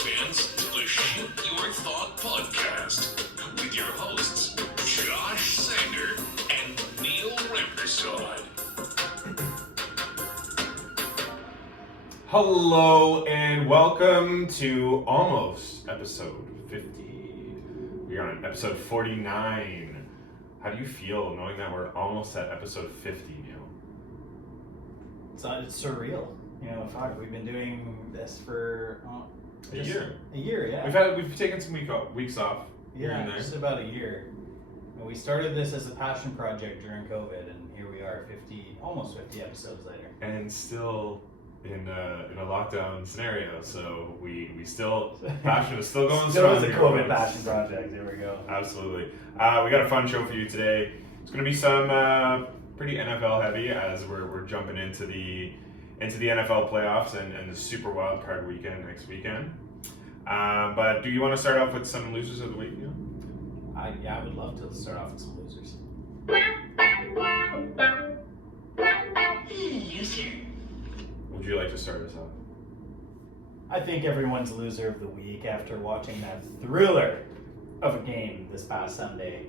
fans, to the Shoot Your Thought podcast with your hosts, Josh Sanger and Neil Rempersod. Hello and welcome to almost episode 50. We are on episode 49. How do you feel knowing that we're almost at episode 50, Neil? It's surreal. You know, fuck, we've been doing this for A year. A year, yeah. We've taken some weeks off. Here and there. Just about a year. And we started this as a passion project during COVID, and here we are, almost 50 episodes later. And still in a lockdown scenario, so we still passion is still going Still strong. is a COVID passion project. There we go. Absolutely. We got a fun show for you today. It's going to be some pretty NFL heavy as we're jumping into the NFL playoffs and the super wild card weekend next weekend. But do you want to start off with some losers of the week? Neil? I would love to start off with some losers. Loser. Would you like to start us off? I think everyone's loser of the week after watching that thriller of a game this past Sunday.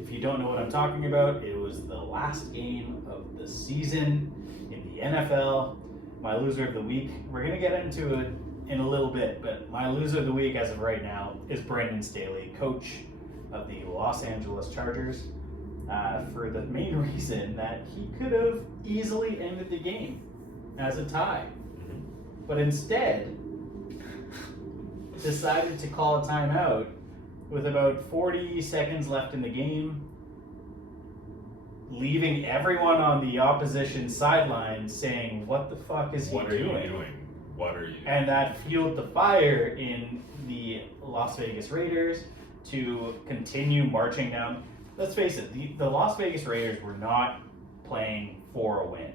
If you don't know what I'm talking about, it was the last game of the season in the NFL. My loser of the week, we're going to get into it in a little bit, but my loser of the week as of right now is Brandon Staley, coach of the Los Angeles Chargers, for the main reason that he could have easily ended the game as a tie, but instead decided to call a timeout with about 40 seconds left in the game, leaving everyone on the opposition sideline saying, what the fuck is he doing? What are you doing? What are you doing? And that fueled the fire in the Las Vegas Raiders to continue marching down. Let's face it, the Las Vegas Raiders were not playing for a win.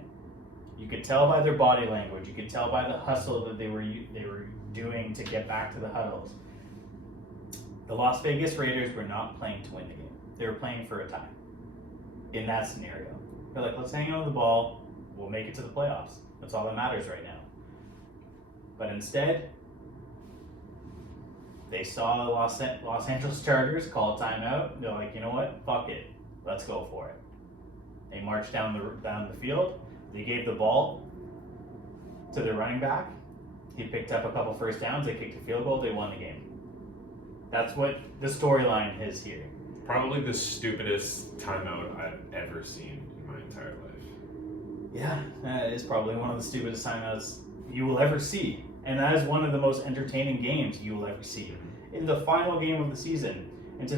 You could tell by their body language. You could tell by the hustle that they were doing to get back to the huddles. The Las Vegas Raiders were not playing to win the game. They were playing for a tie. In that scenario, they're like, let's hang on to the ball. We'll make it to the playoffs. That's all that matters right now. But instead, they saw the Los Angeles Chargers call a timeout. They're like, you know what? Fuck it. Let's go for it. They marched down the field. They gave the ball to their running back. He picked up a couple first downs. They kicked a field goal. They won the game. That's what the storyline is here. Probably the stupidest timeout I've ever seen in my entire life. Yeah, that is probably one of the stupidest timeouts you will ever see. And that is one of the most entertaining games you will ever see. In the final game of the season. And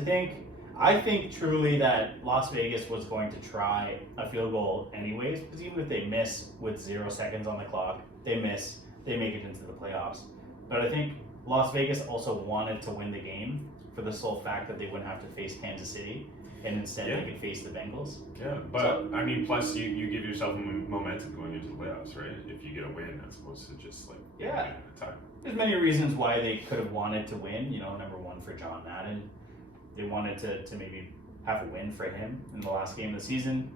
I think truly that Las Vegas was going to try a field goal anyways, because even if they miss with 0 seconds on the clock, they make it into the playoffs. But I think Las Vegas also wanted to win the game for the sole fact that they wouldn't have to face Kansas City, and instead they could face the Bengals. Yeah, but I mean, plus you give yourself momentum going into the playoffs, right? If you get a win as opposed to just like Yeah. a tie. There's many reasons why they could have wanted to win. You know, number one for John Madden. They wanted to maybe have a win for him in the last game of the season.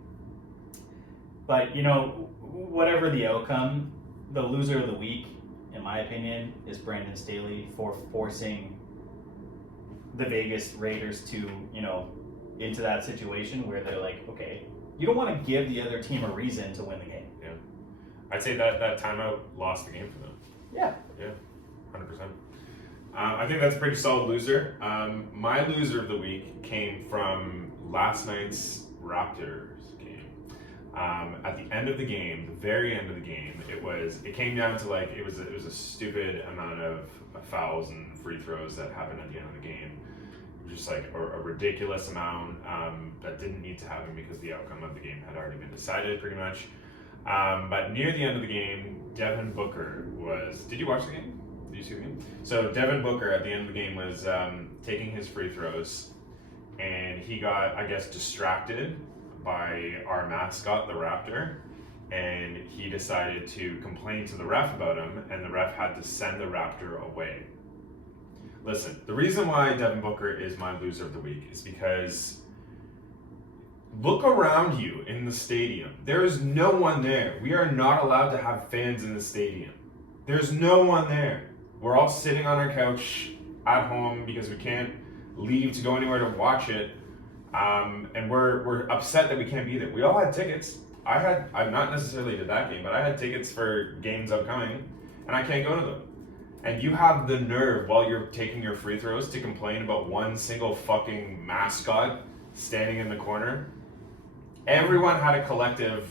But, you know, whatever the outcome, the loser of the week, in my opinion, is Brandon Staley for forcing the Vegas Raiders to, you know, into that situation where they're like, okay, you don't want to give the other team a reason to win the game. Yeah. I'd say that timeout lost the game for them. Yeah. Yeah, 100%. I think that's a pretty solid loser. My loser of the week came from last night's Raptors game. At the end of the game, the very end of the game, it came down to like it was a stupid amount of fouls and free throws that happened at the end of the game. Just like a ridiculous amount that didn't need to happen because the outcome of the game had already been decided pretty much. But near the end of the game, Devin Booker was. Did you watch the game? Did you see the game? So Devin Booker at the end of the game was taking his free throws, and he got, I guess, distracted by our mascot, the Raptor, and he decided to complain to the ref about him, and the ref had to send the Raptor away. Listen, the reason why Devin Booker is my loser of the week is because look around you in the stadium. There is no one there. We are not allowed to have fans in the stadium. There's no one there. we're all sitting on our couch at home because we can't leave to go anywhere to watch it, and we're upset that we can't be there. We all had tickets. I'm not necessarily to that game, but I had tickets for games upcoming, and I can't go to them. And you have the nerve while you're taking your free throws to complain about one single fucking mascot standing in the corner. Everyone had a collective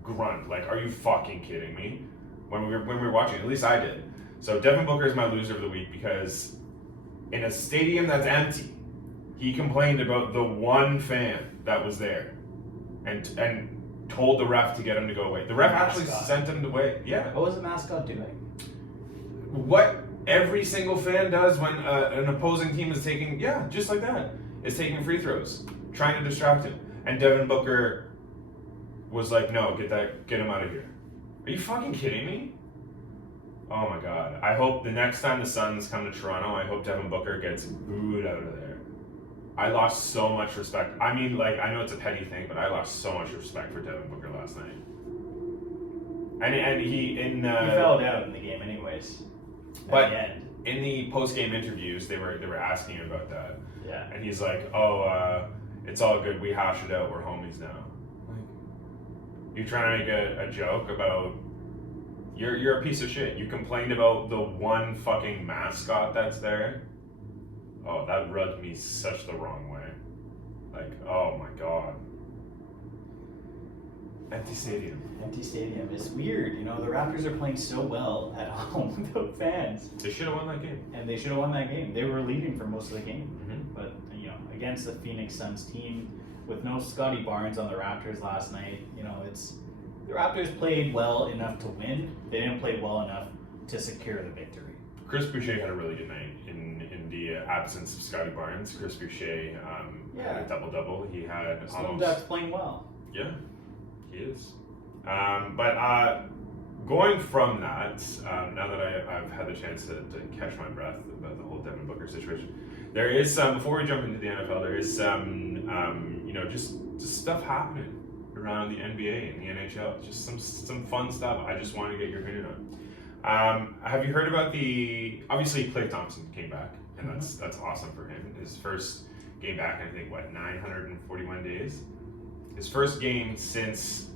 grunt. Like, are you fucking kidding me? When we were watching, at least I did. So Devin Booker is my loser of the week because in a stadium that's empty, he complained about the one fan that was there, and told the ref to get him to go away. The ref actually sent him away. Yeah. What was the mascot doing? What every single fan does when an opposing team is taking, just like that, is taking free throws, trying to distract him. And Devin Booker was like, no, get him out of here. Are you fucking kidding me? Oh my God. I hope the next time the Suns come to Toronto, I hope Devin Booker gets booed out of there. I lost so much respect. I mean, like, I know it's a petty thing, but I lost so much respect for Devin Booker last night. And he fell down in the game anyways. But at the end. In the post-game interviews, they were asking him about that. Yeah. And he's like, it's all good. We hashed it out. We're homies now. Like, you're trying to make a joke about... You're a piece of shit. You complained about the one fucking mascot that's there. Oh, that rubbed me such the wrong way. Like, oh my God. Empty stadium. Empty stadium. It's weird. You know, the Raptors are playing so well at home without fans. They should have won that game. And they should have won that game. They were leading for most of the game. Mm-hmm. But, you know, against the Phoenix Suns team, with no Scotty Barnes on the Raptors last night, you know, the Raptors played well enough to win. They didn't play well enough to secure the victory. Chris Boucher had a really good night in the absence of Scotty Barnes. Chris Boucher had a double-double. He had That's playing well. Yeah, he is. But going from that, now that I've had the chance to catch my breath about the whole Devin Booker situation, there is some, before we jump into the NFL, there is some, just stuff happening around the NBA and the NHL. Just some fun stuff I just want to get your opinion on. Have you heard about obviously Klay Thompson came back, and that's awesome for him. His first game back, I think, 941 days? His first game since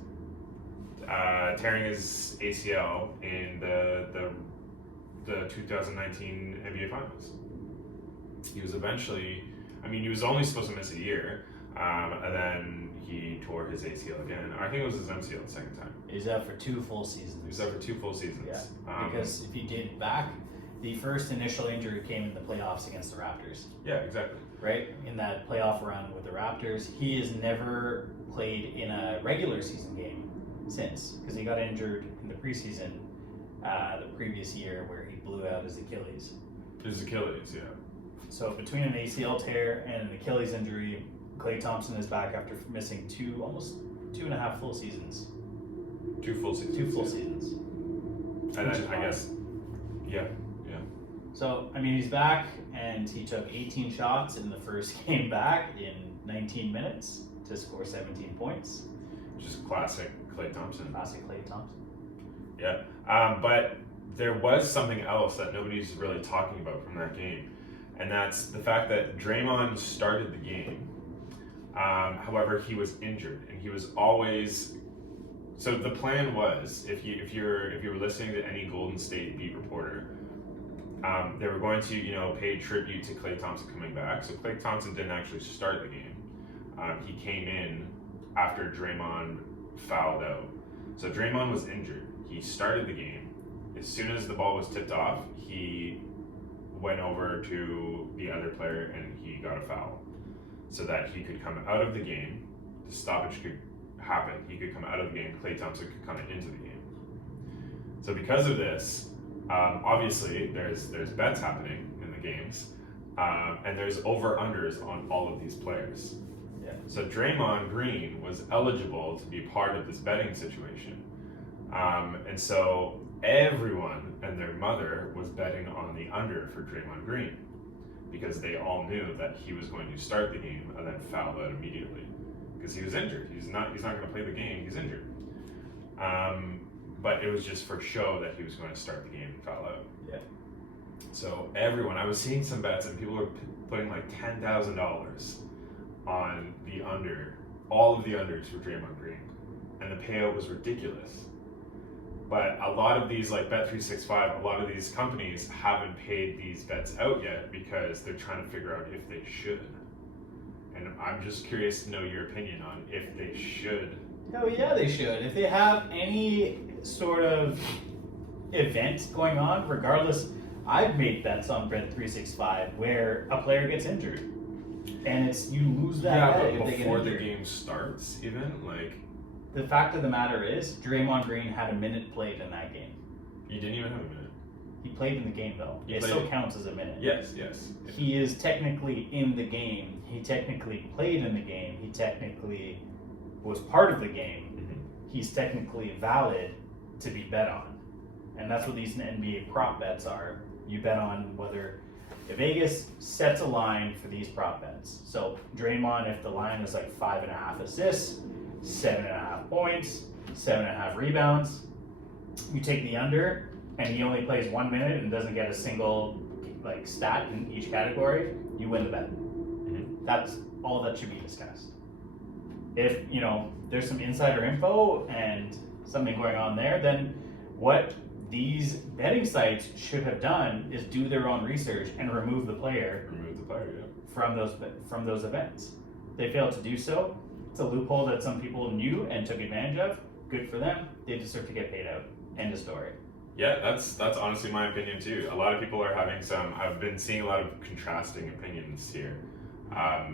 tearing his ACL in the 2019 NBA Finals. He was he was only supposed to miss a year, and then he tore his ACL again. I think it was his MCL the second time. He's out for 2 full seasons. He was out for 2 full seasons. Yeah, because if you did back, the first initial injury came in the playoffs against the Raptors. Yeah, exactly. Right? In that playoff run with the Raptors, he has never played in a regular season game since, because he got injured in the preseason the previous year where he blew out his Achilles. His Achilles, yeah. So between an ACL tear and an Achilles injury, Klay Thompson is back after missing almost 2.5 full seasons. 2 full seasons. 2 full seasons. And then, I guess, yeah. So, he's back, and he took 18 shots in the first game back in 19 minutes to score 17 points. Just classic Klay Thompson. Classic Klay Thompson. Yeah. But there was something else that nobody's really talking about from that game, and that's the fact that Draymond started the game. However, he was injured, and he was always... So the plan was, if you were listening to any Golden State beat reporter, they were going to pay tribute to Klay Thompson coming back. So Klay Thompson didn't actually start the game. He came in after Draymond fouled out. So Draymond was injured. He started the game. As soon as the ball was tipped off, he went over to the other player and he got a foul, so that he could come out of the game. The stoppage could happen. He could come out of the game. Klay Thompson could come into the game. So because of this, obviously there's bets happening in the games, and there's over-unders on all of these players. Yeah. So Draymond Green was eligible to be part of this betting situation, and so everyone and their mother was betting on the under for Draymond Green, because they all knew that he was going to start the game and then foul out immediately because he was injured. He's not going to play the game. He's injured. but it was just for show that he was going to start the game and foul out. Yeah. So I was seeing some bets and people were putting like $10,000 on the under, all of the unders for Draymond Green, and the payout was ridiculous. But a lot of these, like Bet365, a lot of these companies haven't paid these bets out yet because they're trying to figure out if they should. And I'm just curious to know your opinion on if they should. Oh yeah, they should. If they have any sort of event going on, regardless, I've made bets on Bet365 where a player gets injured, and it's you lose that bet if but they get before the injured. game starts, even like The fact of the matter is, Draymond Green had a minute played in that game. you didn't even have a minute. He played in the game though. He It played- still counts as a minute. Yes. He is technically in the game. He technically played in the game. He technically was part of the game. Mhm. He's technically valid to be bet on. And that's what these NBA prop bets are. You bet on whether Vegas sets a line for these prop bets. So Draymond, if the line is like 5.5 assists, 7.5 points, 7.5 rebounds, you take the under, and he only plays 1 minute and doesn't get a single like stat in each category, you win the bet. Mhm. That's all that should be discussed. If there's some insider info and something going on there, then what these betting sites should have done is do their own research and remove the player Remove the player, yeah. from those events. They failed to do so. It's a loophole that some people knew and took advantage of. Good for them. They deserve to get paid out. End of story. Yeah, that's honestly my opinion too. A lot of people are having I've been seeing a lot of contrasting opinions here. I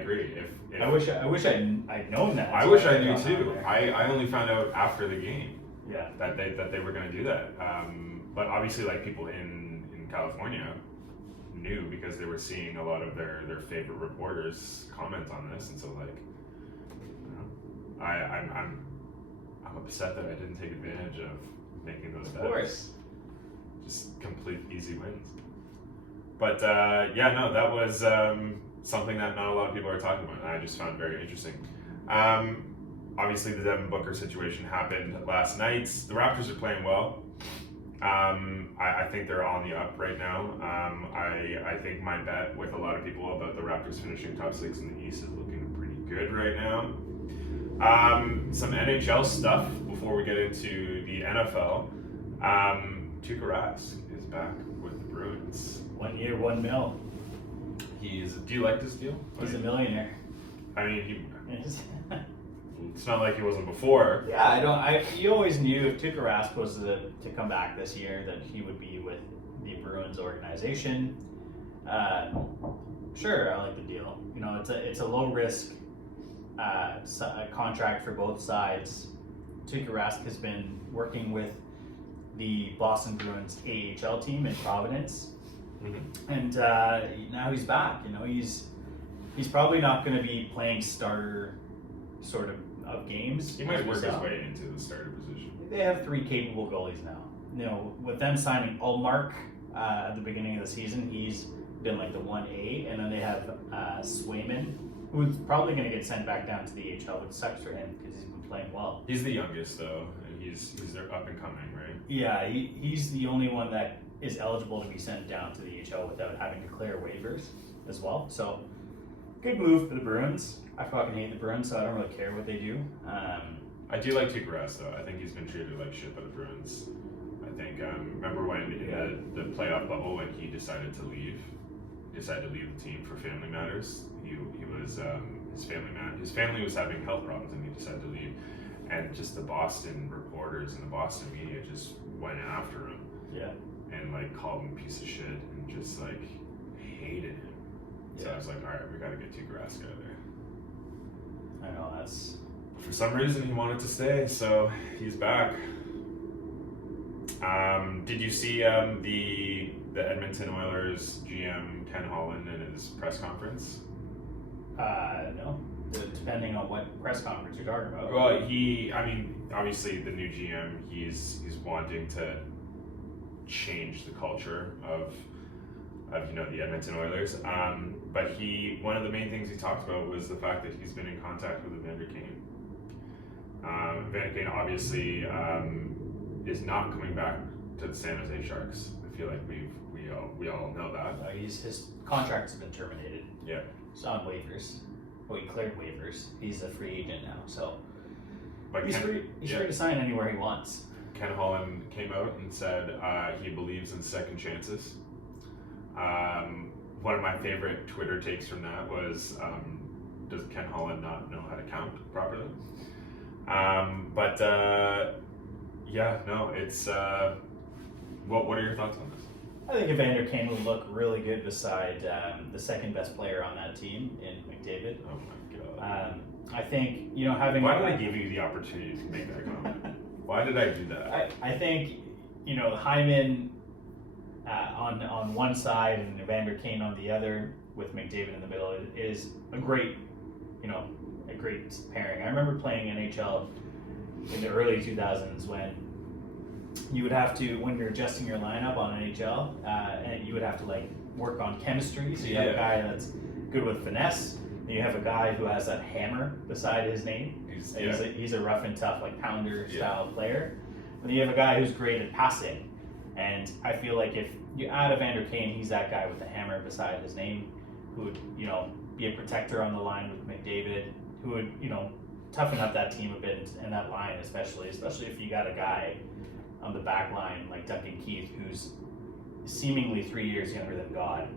agree. If I wish I'd known that. I wish I knew too. I only found out after the game Yeah. that they were going to do that. But obviously, like people in California knew because they were seeing a lot of their favorite reporters comment on this, and so like, I'm upset that I didn't take advantage of making those bets. Of course. Just complete easy wins. But that was something that not a lot of people are talking about, and I just found very interesting. Obviously, the Devin Booker situation happened last night. The Raptors are playing well. I think they're on the up right now. I think my bet with a lot of people about the Raptors finishing top 6 in the East is looking pretty good right now. Some NHL stuff before we get into the NFL. Tucaras is back with the Bruins. 1 year, $1 million. Do you like this deal? He's a millionaire. I mean, it's not like he wasn't before. Yeah, you always knew if Tucaras was to come back this year that he would be with the Bruins organization. Sure, I like the deal. It's a low risk contract for both sides. Tucaras has been working with the Boston Bruins AHL team in Providence, and now he's back. He's probably not going to be playing starter sort of games. He might work his way into the starter position. They have 3 capable goalies now. With them signing Ullmark at the beginning of the season, he's been like the 1A, and then they have Swayman, who's probably going to get sent back down to the AHL, which sucks for him because he's been playing well. He's the youngest though, and he's their up and coming, right? Yeah, he's the only one that is eligible to be sent down to the AHL without having to clear waivers as well. So, good move for the Bruins. I fucking hate the Bruins, so I don't really care what they do. I do like Tucaras though. I think he's been treated like shit by the Bruins. I think remember when in the playoff bubble when he decided to leave the team for family matters. He was his family was having health problems and he decided to leave, and just the Boston reporters and the Boston media just went after him. Yeah. And like called him a piece of shit and just like hated him. So I was like, all right, we got to get Tucaras out of there. I know that's. For some reason, he wanted to stay, so he's back. Did you see the Edmonton Oilers GM Ken Holland in his press conference? No. Depending on what press conference you're talking about. Well, obviously the new GM, he's wanting to change the culture of the Edmonton Oilers. But one of the main things he talked about was the fact that he's been in contact with Evander Kane. Evander Kane obviously is not coming back to the San Jose Sharks. I feel like we all know that. His contract's been terminated. Yeah. He's on waivers. Well, he cleared waivers. He's a free agent now, so But he's free to sign anywhere he wants. Ken Holland came out and said he believes in second chances. One of my favorite Twitter takes from that was, does Ken Holland not know how to count properly? It's what are your thoughts on this? I think Evander Kane would look really good beside the second best player on that team in McDavid. Oh my god. I think, having... Why did I give you the opportunity to make that comment? Why did I do that? I think, Hyman on one side and Evander Kane on the other with McDavid in the middle is a great pairing. I remember playing NHL in the early 2000s when you would have to, when you're adjusting your lineup on NHL, and you would have to work on chemistry. So you have a guy that's good with finesse, and you have a guy who has that hammer beside his name. He's a rough and tough, pounder style player. And then you have a guy who's great at passing. And I feel like if you add Evander Kane, he's that guy with the hammer beside his name, who would, be a protector on the line with McDavid, who would, toughen up that team a bit and that line especially if you got a guy on the back line like Duncan Keith, who's seemingly 3 years younger than God.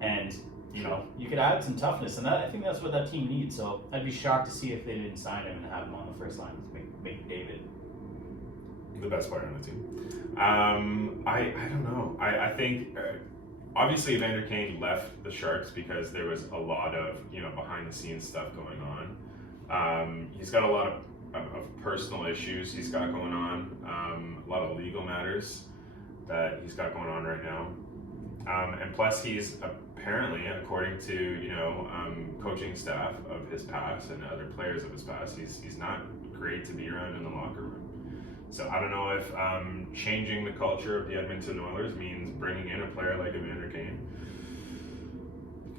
And, you could add some toughness, and I think that's what that team needs. So I'd be shocked to see if they didn't sign him and have him on the first line with McDavid. The best player on the team. I don't know. I think obviously Evander Kane left the Sharks because there was a lot of behind the scenes stuff going on. He's got a lot of personal issues he's got going on, a lot of legal matters that he's got going on right now. And plus he's apparently, according to coaching staff of his past and other players of his past, he's not great to be around in the locker room. So I don't know if changing the culture of the Edmonton Oilers means bringing in a player like Evander Kane.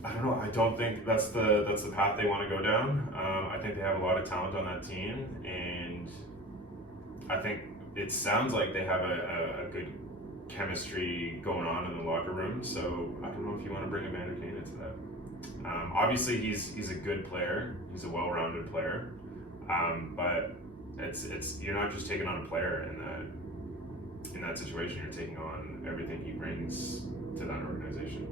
I don't know. I don't think that's the path they want to go down. I think they have a lot of talent on that team, and I think it sounds like they have a good chemistry going on in the locker room. So I don't know if you want to bring Evander Kane into that. Obviously, he's a good player. He's a well-rounded player, but it's you're not just taking on a player in that situation. You're taking on everything he brings to that organization.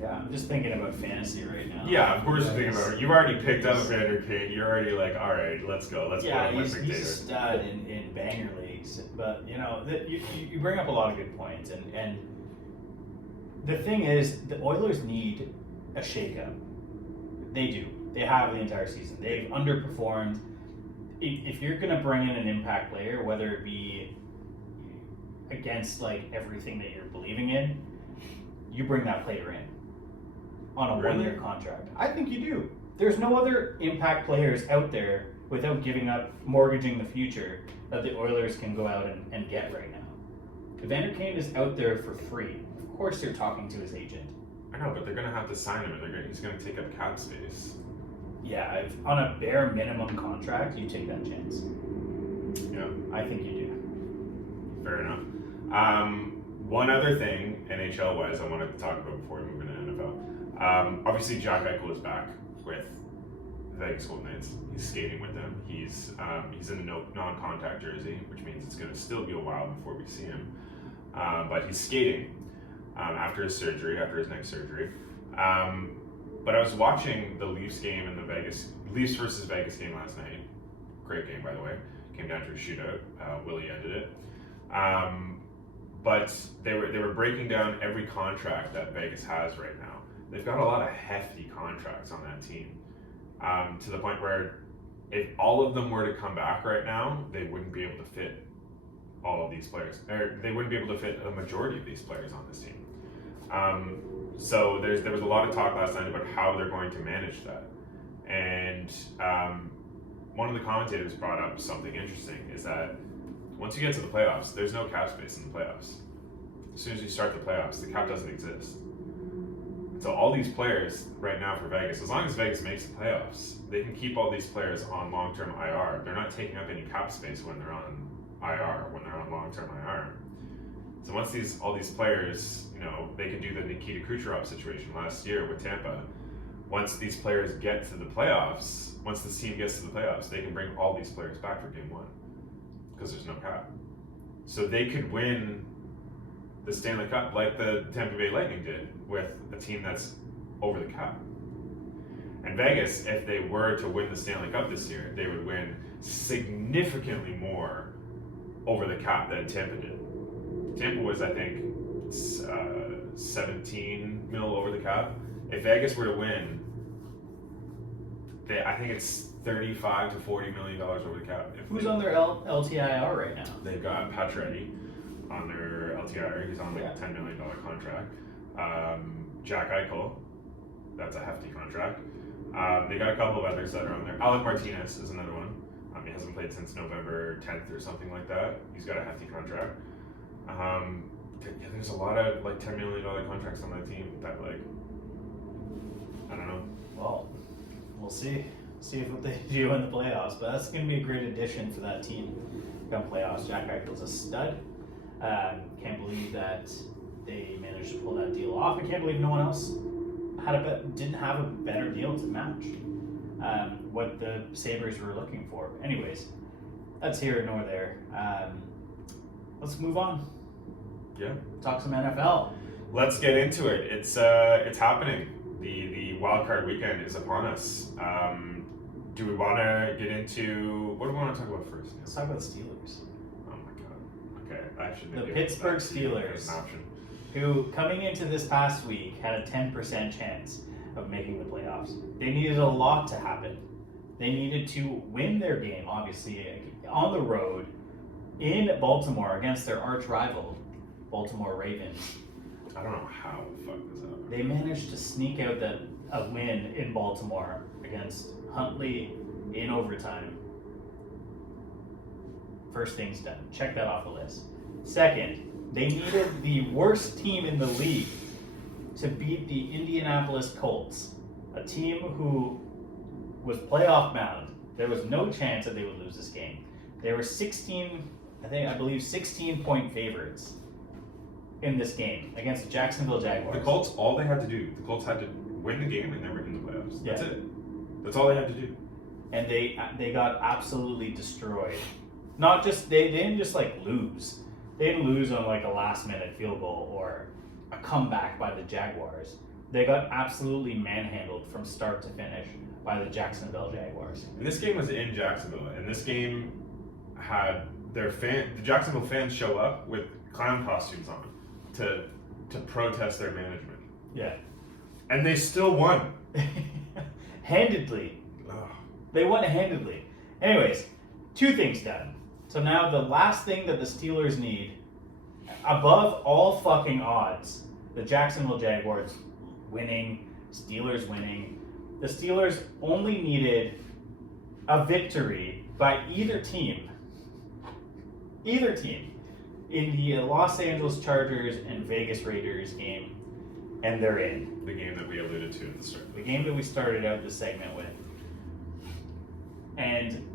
Yeah, I'm just thinking about fantasy right now. Yeah, of course you're thinking about it. You've already picked up Evander Kane. You're already like, all right, let's go. Let's go. He's a stud in banger leagues. But you bring up a lot of good points, and the thing is, the Oilers need a shakeup. They do. They have the entire season. They've underperformed. If you're gonna bring in an impact player, whether it be against everything that you're believing in, you bring that player in on a 1-year contract. I think you do. There's no other impact players out there without giving up, mortgaging the future that the Oilers can go out and get right now. Evander Kane is out there for free. Of course they're talking to his agent. I know, but they're gonna have to sign him, and he's gonna take up cap space. Yeah, if on a bare minimum contract, you take that chance. Yeah, I think you do. Fair enough. One other thing, NHL-wise, I wanted to talk about before we move into NFL. Obviously, Jack Eichel is back with the Vegas Golden Knights. He's skating with them. He's in a non-contact jersey, which means it's going to still be a while before we see him. But he's skating after his neck surgery. But I was watching the Leafs game and the Leafs versus Vegas game last night. Great game, by the way. Came down to a shootout. Willie ended it. But they were breaking down every contract that Vegas has right now. They've got a lot of hefty contracts on that team, to the point where if all of them were to come back right now, they wouldn't be able to fit all of these players. Or they wouldn't be able to fit a majority of these players on this team. So there was a lot of talk last night about how they're going to manage that. And one of the commentators brought up something interesting, is that once you get to the playoffs, there's no cap space in the playoffs. As soon as you start the playoffs, the cap doesn't exist. So all these players right now for Vegas, as long as Vegas makes the playoffs, they can keep all these players on long-term IR. They're not taking up any cap space when they're on IR, when they're on long-term IR. So once all these players, they could do the Nikita Kucherov situation last year with Tampa. Once these players get to the playoffs, once this team gets to the playoffs, they can bring all these players back for game one because there's no cap. So they could win the Stanley Cup like the Tampa Bay Lightning did with a team that's over the cap. And Vegas, if they were to win the Stanley Cup this year, they would win significantly more over the cap than Tampa did. Tampa was, I think, 17 mil over the cap. If Vegas were to win, I think it's $35 to $40 million over the cap. Who's on their LTIR right now? They've got Pacioretty on their LTIR. He's on like a $10 million contract. Jack Eichel, that's a hefty contract. They got a couple of others that are on there. Alec Martinez is another one. He hasn't played since November 10th or something like that. He's got a hefty contract. There's a lot of like $10 million contracts on that team that like, I don't know. Well, we'll see what they do in the playoffs, but that's going to be a great addition for that team come playoffs. Jack Eichel's a stud. Can't believe that they managed to pull that deal off. I can't believe no one else didn't have a better deal to match what the Sabres were looking for. Anyways, that's here nor there. Let's move on. Yeah. Talk some NFL. Let's get into it. It's happening. The wild card weekend is upon us. Do we want to get into what do we want to talk about first? Let's talk about the Steelers. Oh my god. Okay, I should. The Pittsburgh Steelers, who coming into this past week had a 10% chance of making the playoffs. They needed a lot to happen. They needed to win their game, obviously, on the road in Baltimore against their arch rival, Baltimore Ravens. I don't know how the fuck this happened. They managed to sneak out a win in Baltimore against Huntley in overtime. First thing's done. Check that off the list. Second, they needed the worst team in the league to beat the Indianapolis Colts, a team who was playoff bound. There was no chance that they would lose this game. They were 16 point favorites in this game against the Jacksonville Jaguars. The Colts, all they had to do, the Colts had to win the game and they were in the playoffs. That's it. That's all they had to do. And they got absolutely destroyed. Not just they didn't just like lose. They didn't lose on like a last minute field goal or a comeback by the Jaguars. They got absolutely manhandled from start to finish by the Jacksonville Jaguars. And this game was in Jacksonville, and this game had the Jacksonville fans show up with clown costumes on to protest their management. Yeah. And they still won. Handedly. Ugh. They won handedly. Anyways, two things done. So now the last thing that the Steelers need, above all fucking odds, the Jacksonville Jaguars winning, Steelers winning. The Steelers only needed a victory by either team in the Los Angeles Chargers and Vegas Raiders game, and they're in. The game that we alluded to at the start. The game that we started out this segment with. And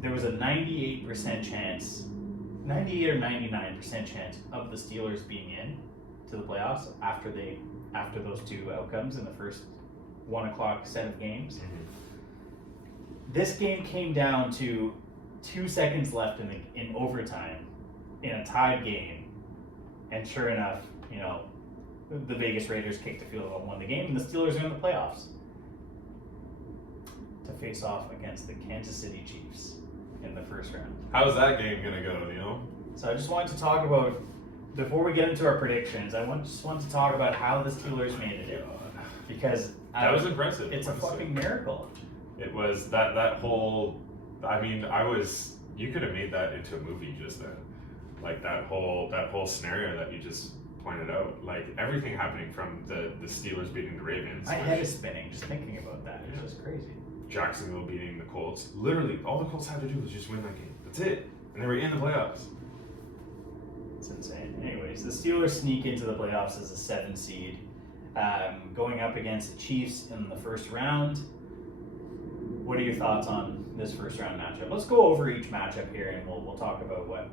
there was a 98% chance, 98 or 99% chance of the Steelers being in to the playoffs after those two outcomes in the first 1 o'clock set of games. Mm-hmm. This game came down to 2 seconds left in overtime in a tied game, and sure enough, the Vegas Raiders kicked a field goal and won the game, and the Steelers are in the playoffs to face off against the Kansas City Chiefs in the first round. How's that game gonna go, Neil? So I just wanted to talk about, before we get into our predictions, just want to talk about how the Steelers made it, because that was impressive. It's a fucking miracle. It was that whole. I mean, you could have made that into a movie just then, like that whole scenario that you just pointed out, like everything happening from the Steelers beating the Ravens. My head is spinning just thinking about that. It's just crazy. Jacksonville beating the Colts. Literally, all the Colts had to do was just win that game. That's it, and they were in the playoffs. It's insane. Anyways, the Steelers sneak into the playoffs as a 7 seed going up against the Chiefs in the first round. What are your thoughts on this first round matchup? Let's go over each matchup here, and we'll talk about what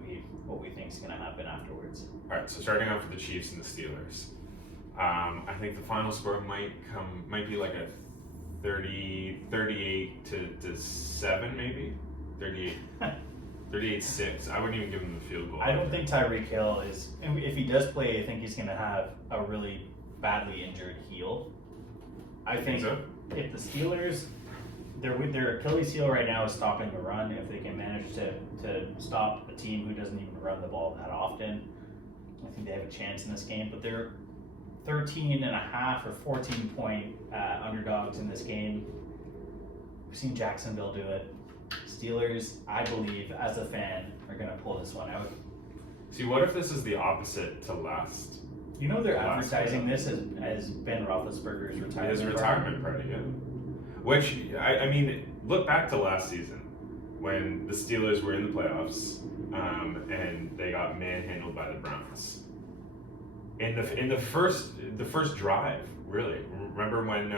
we think is going to happen afterwards. All right, so starting off with the Chiefs and the Steelers. I think the final score might be like a 38 to 7, maybe 38-6. I wouldn't even give him the field goal. I don't think Tyreek Hill is. If he does play, I think he's going to have a really badly injured heel. I think so? If the Steelers, their Achilles heel right now is stopping the run. If they can manage to stop a team who doesn't even run the ball that often, I think they have a chance in this game. But they're 13.5 or 14 point underdogs in this game. We've seen Jacksonville do it. Steelers, I believe, as a fan, are going to pull this one out. See, what if this is the opposite to last? You know they're advertising this as Ben Roethlisberger's retirement. His retirement party, yeah. Which, I mean, look back to last season when the Steelers were in the playoffs and they got manhandled by the Browns. In the first drive, really. Remember when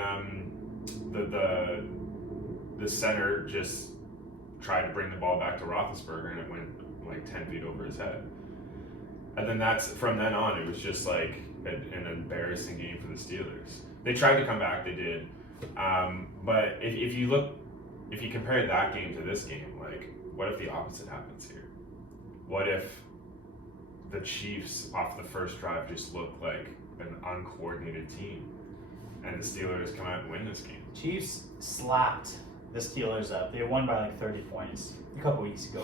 the center just tried to bring the ball back to Roethlisberger and it went like 10 feet over his head. And then from then on, it was just like an embarrassing game for the Steelers. They tried to come back, they did. But if you compare that game to this game, like, what if the opposite happens here? What if the Chiefs off the first drive just look like an uncoordinated team and the Steelers come out and win this game? Chiefs slapped the Steelers up. They won by like 30 points a couple weeks ago,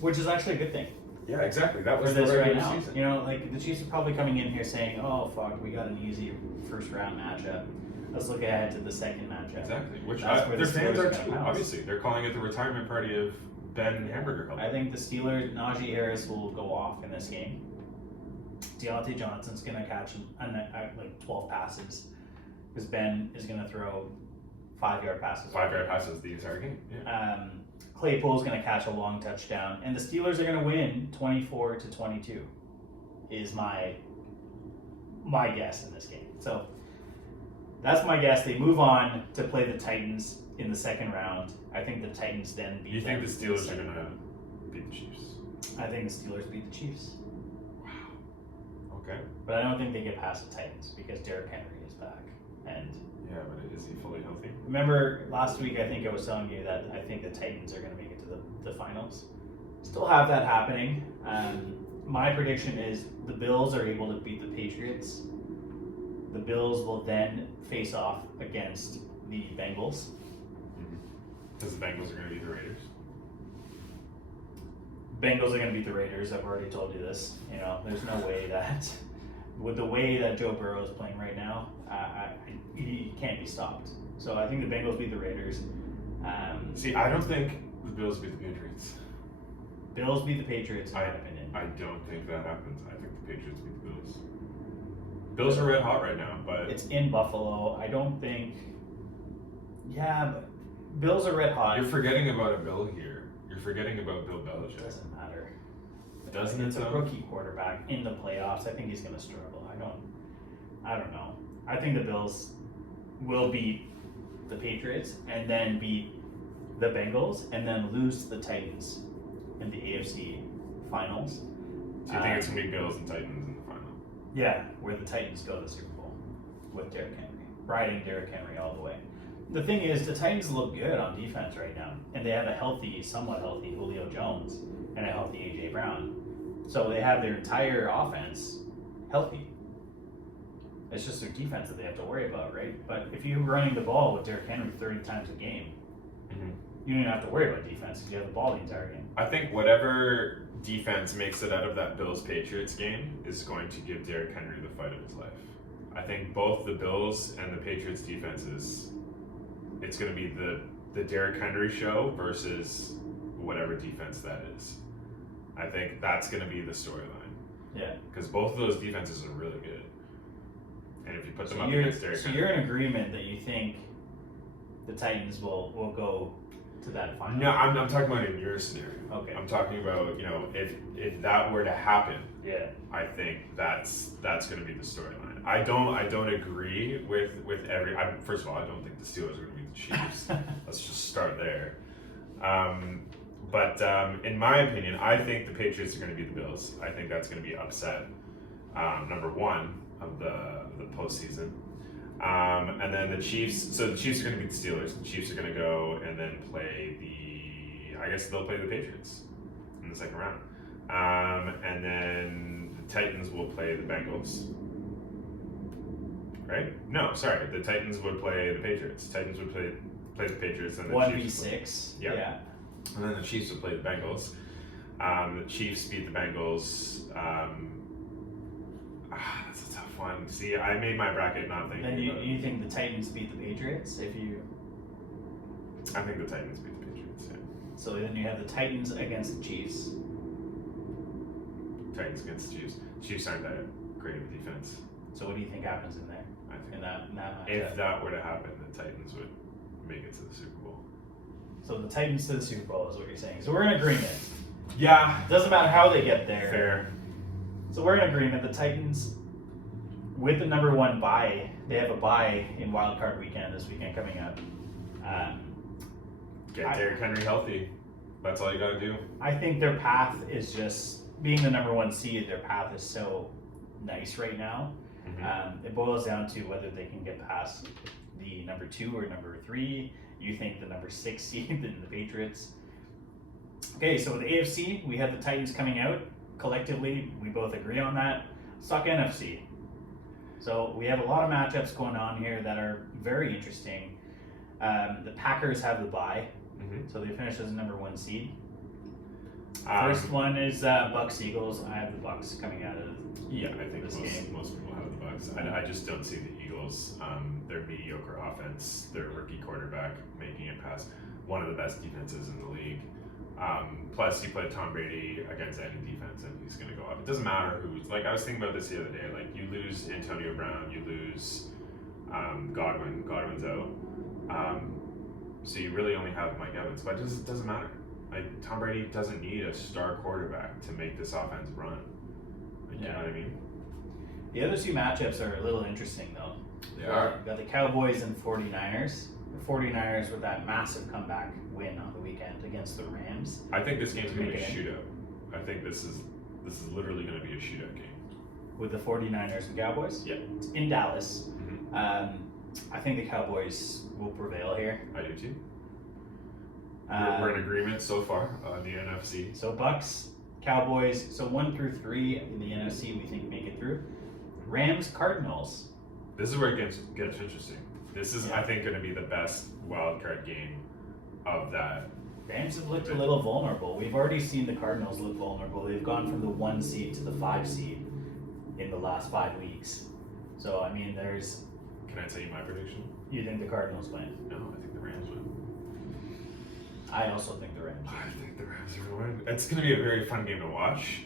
which is actually a good thing. Yeah, exactly. That was For the this right regular now. season. You know, like the Chiefs are probably coming in here saying, "Oh fuck, we got an easy first round matchup. Let's look ahead to the second matchup." Exactly. Which That's where their the fans Steelers are gonna too. pounce. Obviously, they're calling it the retirement party of Ben Hamburger Helper. I think the Steelers, Najee Harris will go off in this game. Deontay Johnson's gonna catch like 12 passes because Ben is gonna throw 5-yard passes. 5-yard passes the entire game. Yeah. Claypool's going to catch a long touchdown, and the Steelers are going to win 24-22. Is my guess in this game. So that's my guess. They move on to play the Titans in the second round. I think the Titans then beat. You think the them in Steelers are second going to round. beat the Chiefs? I think the Steelers beat the Chiefs, Wow. Okay. but I don't think they get past the Titans because Derrick Henry is back. And Yeah, but is he fully healthy? remember last week, I think I was telling you that I think the Titans are going to make it to the finals. Still have that happening. My prediction is the Bills are able to beat the Patriots. The Bills will then face off against the Bengals. Because the Bengals are going to beat the Raiders. Bengals are going to beat the Raiders. I've already told you this. You know, there's no way that with the way that Joe Burrow is playing right now, he can't be stopped. So I think the Bengals beat the Raiders. See, I don't think the Bills beat the Patriots. Bills beat the Patriots, in my opinion. I don't think that happens. I think the Patriots beat the Bills. Bills are red hot right now, but It's in Buffalo. I don't think. Yeah, but Bills are red hot. you're forgetting about a Bill here. You're forgetting about Bill It Belichick. doesn't matter. Doesn't it, It's a though? rookie quarterback in the playoffs. I think he's going to struggle. I don't know. I think the Bills will beat the Patriots and then beat the Bengals and then lose to the Titans in the AFC finals. Do you think it's going to be Bills and Titans in the final? Yeah, where the Titans go to the Super Bowl with Derrick Henry, riding Derrick Henry all the way. The thing is, the Titans look good on defense right now, and they have a healthy, somewhat healthy Julio Jones and a healthy AJ Brown. So they have their entire offense healthy. It's just their defense that they have to worry about, right? But if you're running the ball with Derrick Henry 30 times a game, you don't even have to worry about defense because you have the ball the entire game. I think whatever defense makes it out of that Bills-Patriots game is going to give Derrick Henry the fight of his life. I think both the Bills and the Patriots defenses, it's going to be the Derrick Henry show versus whatever defense that is. I think that's going to be the storyline. Yeah. Because both of those defenses are really good. And if you put them So up against Derrick Henry. you're in agreement that you think the Titans will go to that final? No, I'm talking about in your scenario. Okay. I'm talking about, if that were to happen, Yeah. I think that's going to be the storyline. I don't agree with every. First of all, I don't think the Steelers are going to beat the Chiefs. Let's just start there. But in my opinion, I think the Patriots are going to beat the Bills. I think that's going to be upset number one of the postseason. And then the Chiefs. So the Chiefs are going to beat the Steelers. The Chiefs are going to go and then play I guess they'll play the Patriots in the second round. And then the Titans will play the Bengals. Right? No, sorry. The Titans would play the Patriots. Titans would play the Patriots, and the 1v6. Yeah. And then the Chiefs would play the Bengals. The Chiefs beat the Bengals. That's a tough one. See, I made my bracket not thinking. Then you think the Titans beat the Patriots? I think the Titans beat the Patriots. Yeah. So then you have the Titans against the Chiefs. Titans against the Chiefs. Chiefs aren't that great of a defense. So what do you think happens in there? I think In that matchup? if that were to happen, the Titans would make it to the Super Bowl. So the Titans to the Super Bowl is what you're saying. So we're in agreement. Yeah. Doesn't matter how they get there. Fair. So we're in agreement. The Titans, with the number one bye, they have a bye in Wild Card Weekend this weekend coming up. Get Derrick Henry healthy. That's all you got to do. I think their path is just being the number one seed. Their path is so nice right now. Mm-hmm. It boils down to whether they can get past the number 2 or number 3. You think the number 6 seed in the Patriots. Okay, so with the AFC, we have the Titans coming out. Collectively, we both agree on that. Let's talk NFC. So we have a lot of matchups going on here that are very interesting. The Packers have the bye, so they finish as the number 1 seed. First one is Bucks Eagles. I have the Bucks coming out of Yeah, I think this most game. people have the Bucks. I just don't see the Eagles. Their mediocre offense, their rookie quarterback making it past one of the best defenses in the league. Plus, you play Tom Brady against any defense, and he's going to go up. It doesn't matter who's. Like, I was thinking about this the other day. Like, you lose Antonio Brown, you lose Godwin. Godwin's out. So you really only have Mike Evans, but it doesn't matter. Like, Tom Brady doesn't need a star quarterback to make this offense run. Like, you know what I mean? The other two matchups are a little interesting, though. They are. We've got the Cowboys and 49ers. The 49ers with that massive comeback win on the weekend against the Rams. I think this game's going to be a Okay. shootout. I think this is literally going to be a shootout game. With the 49ers and Cowboys? Yeah. It's in Dallas. Mm-hmm. I think the Cowboys will prevail here. I do too. We're in agreement so far on the NFC. So Bucks, Cowboys, so 1 through 3 in the NFC we think make it through. Rams, Cardinals. This is where it gets interesting. This is, I think, going to be the best wild card game of that. Rams have looked a little vulnerable. We've already seen the Cardinals look vulnerable. They've gone from the 1 seed to the 5 seed in the last 5 weeks. So, I mean, Can I tell you my prediction? you think the Cardinals win? No, I think the Rams win. I also think the Rams. I think the Rams are going to win. It's going to be a very fun game to watch.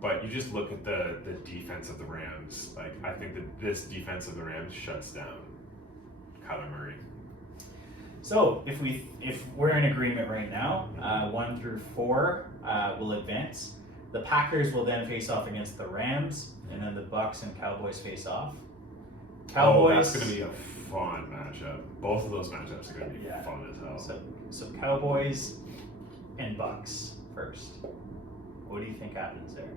But you just look at the defense of the Rams. Like, I think that this defense of the Rams shuts down Kyler Murray. So if we're in agreement right now, 1 through 4 will advance. The Packers will then face off against the Rams, and then the Bucks and Cowboys face off. Cowboys. That's going to be a fun matchup. Both of those matchups are going to be fun as hell. So Cowboys and Bucks first. What do you think happens there?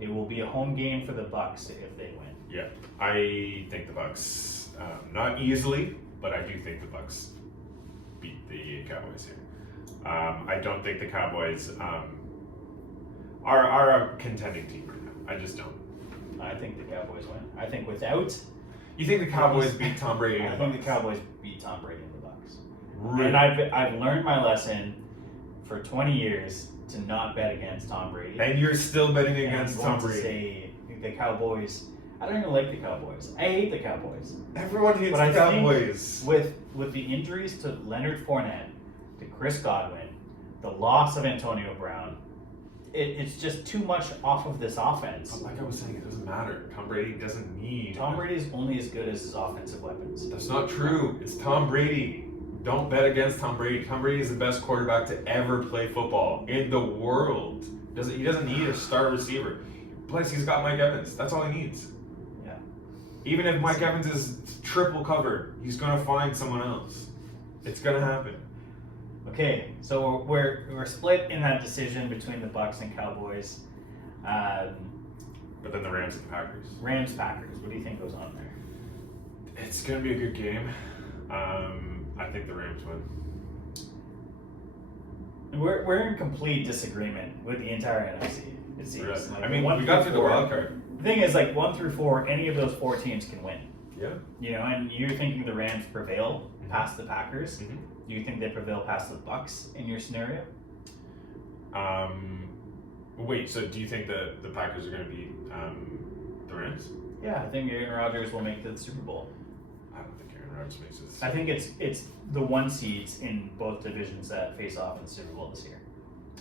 It will be a home game for the Bucks if they win. Yeah, I think the Bucks, not easily, but I do think the Bucks beat the Cowboys here. I don't think the Cowboys are a contending team right now. I just don't. I think the Cowboys win. I think without. You think the Cowboys beat Tom Brady? I think the Cowboys beat Tom Brady and the Bucks. Really? And I've learned my lesson for 20 years to not bet against Tom Brady. And you're still betting And against I'm Tom going to Brady. say the Cowboys. I don't even like the Cowboys. I hate the Cowboys. Everyone hates But I the think Cowboys. With the injuries to Leonard Fournette, to Chris Godwin, the loss of Antonio Brown, it's just too much off of this offense. But like I was saying, it doesn't matter. Tom Brady doesn't need. Tom Brady is only as good as his offensive weapons. That's not true. It's Tom Brady. Don't bet against Tom Brady. Tom Brady is the best quarterback to ever play football in the world. He doesn't need a star receiver. Plus, he's got Mike Evans. That's all he needs. Yeah. Even if Mike Evans is triple covered, he's gonna find someone else. It's gonna happen. Okay, so we're split in that decision between the Bucks and Cowboys. But then the Rams and the Packers. Rams Packers. What do you think goes on there? It's gonna be a good game. I think the Rams win. We're in complete disagreement with the entire NFC. It seems. Really? Like I mean, one we got through through the four- wild card. The thing is, like 1 through 4, any of those 4 teams can win. Yeah. You know, and you're thinking the Rams prevail past the Packers. Mm-hmm. Do you think they prevail past the Bucks in your scenario? Wait. So do you think that the Packers are gonna beat the Rams? Yeah, I think Aaron Rodgers will make it to the Super Bowl. I don't think Aaron Rodgers makes it. I think it's the 1 seeds in both divisions that face off in the Super Bowl this year.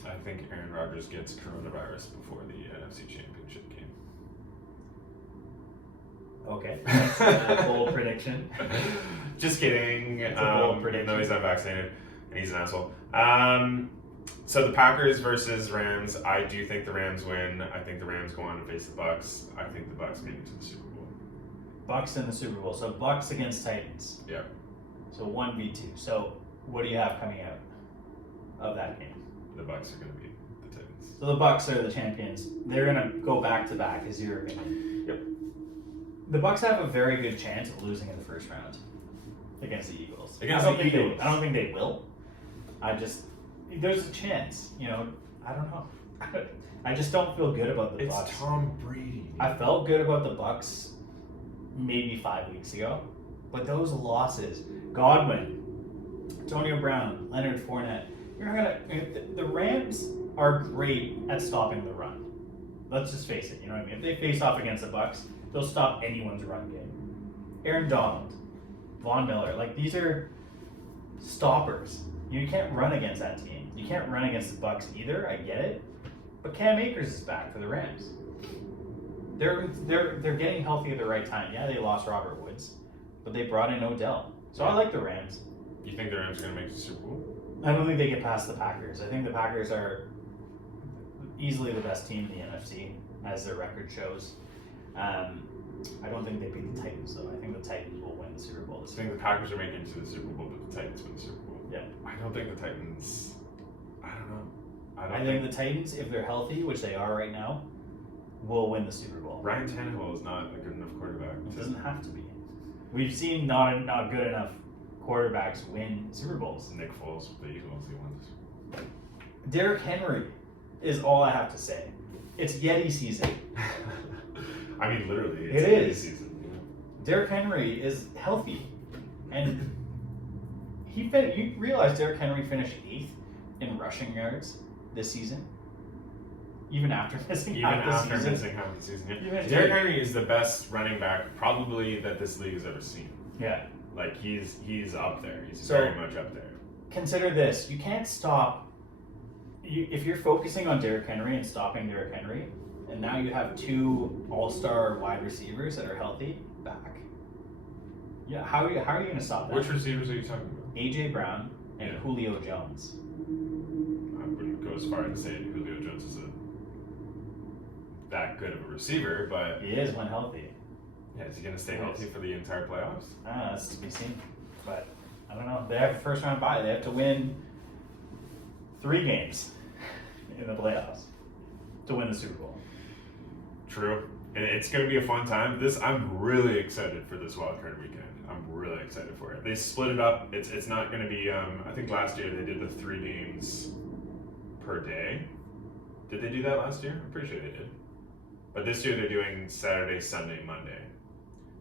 I think Aaron Rodgers gets coronavirus before the NFC Championship game. Okay, that's a bold prediction. Just kidding. It's a bold prediction. No, he's not vaccinated, and he's an asshole. So the Packers versus Rams. I do think the Rams win. I think the Rams go on to face the Bucks. I think the Bucks make it to the Super Bowl. Bucks in the Super Bowl. So Bucks against Titans. Yeah. So 1v2. So what do you have coming out of that game? The Bucks are going to beat the Titans. So the Bucks are the champions. They're gonna go back to back, is your opinion? Yep. The Bucks have a very good chance of losing in the first round against the Eagles. Against I don't the think Eagles. I don't think they will. There's a chance. You know, I don't know. I just don't feel good about the It's Bucks. Tom Brady. I felt good about the Bucks maybe 5 weeks ago, but those losses, Godwin, Antonio Brown, Leonard Fournette, you're not gonna. The Rams are great at stopping the run. Let's just face it. You know what I mean? If they face off against the Bucks, they'll stop anyone's run game. Aaron Donald, Von Miller, like these are stoppers. You can't run against that team. You can't run against the Bucks either. I get it, but Cam Akers is back for the Rams. They're getting healthy at the right time. Yeah, they lost Robert Woods, but they brought in Odell. So I like the Rams. You think the Rams are going to make the Super Bowl? I don't think they get past the Packers. I think the Packers are easily the best team in the NFC, as their record shows. I don't think they beat the Titans, though. I think the Titans will win the Super Bowl this I think year. the Packers are making it to the Super Bowl, but the Titans win the Super Bowl. Yeah. I don't think the Titans. I don't know. I think the Titans, if they're healthy, which they are right now, will win the Super Bowl. Ryan Tannehill is not a good enough quarterback. It doesn't have to be. We've seen not good enough quarterbacks win Super Bowls. Nick Foles with the Eagles, he wins. Derrick Henry is all I have to say. It's Yeti season. I mean, literally, It it's is. season. You know? Derrick Henry is healthy, and you realize Derrick Henry finished 8th in rushing yards this season, even after missing Even half the after season. missing half the season. Yeah. Even- Derrick Henry is the best running back probably that this league has ever seen. Yeah. Like he's up there. He's So- very much up there. Consider this: you can't stop. If you're focusing on Derrick Henry and stopping Derrick Henry, and now you have 2 all-star wide receivers that are healthy back. Yeah, how are you going to stop that? Which receivers are you talking about? AJ Brown and Yeah. Julio Jones. I wouldn't go as far as to say Julio Jones is that good of a receiver, but He is when healthy. yeah, is he going to stay healthy for the entire playoffs? That's to be seen. But I don't know. They have a first round bye. They have to win 3 games in the playoffs to win the Super Bowl. True. It's going to be a fun time. I'm really excited for this wild card weekend. I'm really excited for it. They split it up. It's not going to be. I think last year they did the 3 games per day. Did they do that last year? I'm pretty sure they did. But this year they're doing Saturday, Sunday, Monday.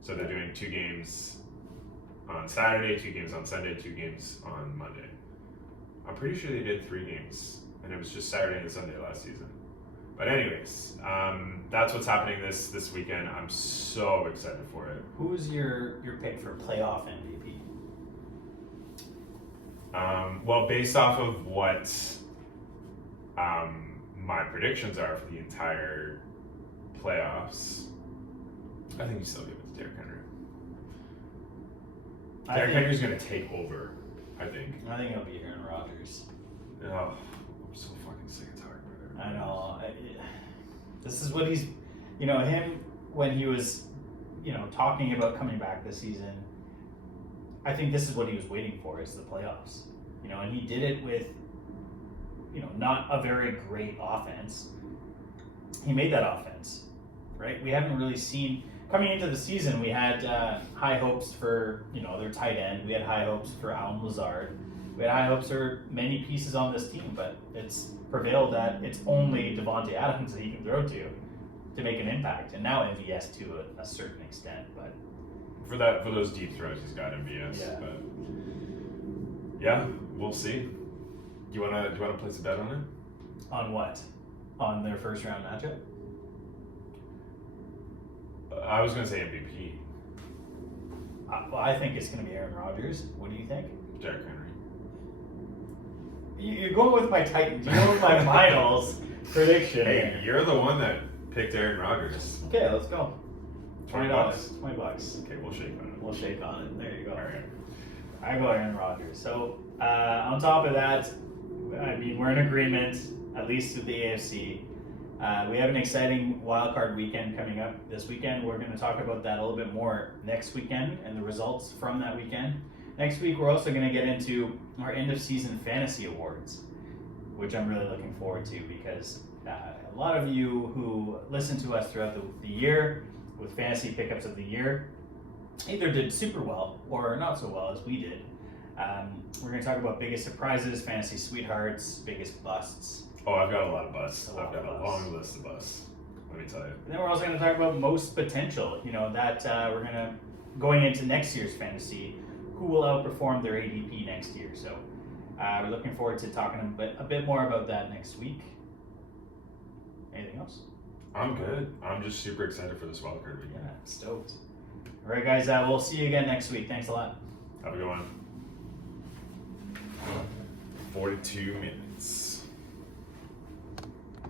So they're doing 2 games on Saturday, 2 games on Sunday, 2 games on Monday. I'm pretty sure they did 3 games, and it was just Saturday and Sunday last season. But anyways, that's what's happening this weekend. I'm so excited for it. Who's your pick for playoff MVP? Well, based off of what my predictions are for the entire playoffs, I think you still give it to Derrick Henry. Derrick Henry's going to take over, I think. I think it'll be Aaron Rodgers. Oh, I'm so fucking sick of talking about it. I know. This is what he's, him when he was talking about coming back this season, I think this is what he was waiting for, is the playoffs. And he did it with, not a very great offense. He made that offense, right? We haven't really seen, coming into the season, we had high hopes for, their tight end. We had high hopes for Alan Lazard. We had high hopes for many pieces on this team, but it's prevailed that it's only Devontae Adams that he can throw to make an impact. And now MVS to a certain extent, but For those deep throws, he's got MVS. Yeah. But yeah, we'll see. Do you wanna place a bet on it? on what? On their first round matchup? I was gonna say MVP. Well, I think it's going to be Aaron Rodgers. What do you think? Derrick Henry. You're going with my Titans. You're going with my finals prediction. Hey, you're the one that picked Aaron Rodgers. Okay, let's go. $20. $20. Okay, we'll shake on it. We'll shake on it. There you go. All right. I go Aaron Rodgers. So on top of that, I mean, we're in agreement, at least with the AFC. We have an exciting wildcard weekend coming up this weekend. We're going to talk about that a little bit more next weekend and the results from that weekend. Next week, we're also going to get into our end of season fantasy awards, which I'm really looking forward to, because a lot of you who listen to us throughout the year with fantasy pickups of the year either did super well or not so well as we did. We're going to talk about biggest surprises, fantasy sweethearts, biggest busts. Oh, I've got a lot of busts. A lot I've got of a busts. long list of busts. Let me tell you. And then we're also going to talk about most potential. We're going to, going into next year's fantasy, who will outperform their ADP next year. So we're looking forward to talking a bit more about that next week. Anything else? I'm good. I'm just super excited for this wildcard weekend. Yeah, stoked. All right, guys, we'll see you again next week. Thanks a lot. Have a good one. 42 minutes.